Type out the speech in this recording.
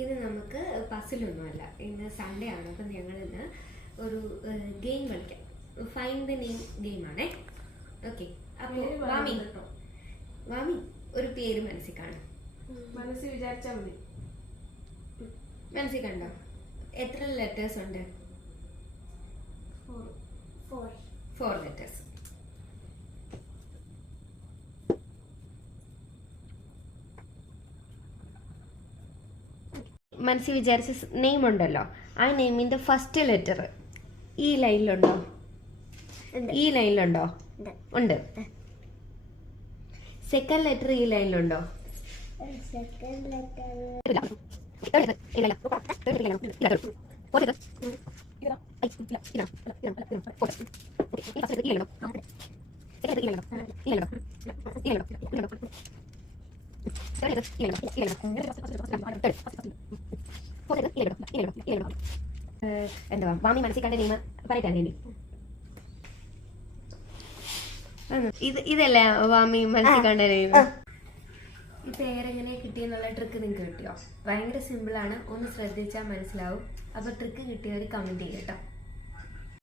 ഇത് നമുക്ക് പസിലൊന്നുമല്ല, ഇന്ന് സൺഡേ ആണ്. അപ്പം ഞങ്ങളിന്ന് ഒരു ഗെയിം കളിക്കാം. ഫൈൻഡ് ദ നെയിം ഗെയിമാണേ. ഓക്കെ, അപ്പോൾ വാമി ഒരു പേര് മനസ്സിൽ കാണും. മനസ്സിൽ വിചാരിച്ചാൽ മതി. മനസ്സിൽ കണ്ടോ? എത്ര ലെറ്റേഴ്സ് ഉണ്ട്? 4 ലെറ്റേഴ്സ്. മനസ്സിൽ വിചാരിച്ച നെയിം ഉണ്ടല്ലോ, ആ നെയിമിന്റെ ഫസ്റ്റ് ലെറ്റർ ഈ ലൈനിലുണ്ടോ? ഈ ലൈനിലുണ്ടോ? ഉണ്ട്. സെക്കൻഡ് ലെറ്റർ ഈ ലൈനിലുണ്ടോ? എന്താ വാമി മനസ്സിൽ കണ്ട നെയിം പറയട്ടെ. ഇതല്ലേ വാമി മനസ്സിൽ കണ്ട നെയിം? ഈ പേരെങ്ങനെ കിട്ടിയെന്നുള്ള ട്രിക്ക് നിങ്ങൾക്ക് കിട്ടിയോ? ഭയങ്കര സിമ്പിളാണ്, ഒന്ന് ശ്രദ്ധിച്ചാൽ മനസ്സിലാവും. അപ്പോൾ ട്രിക്ക് കിട്ടിയവർ കമൻറ്റ് ചെയ്യട്ടോ.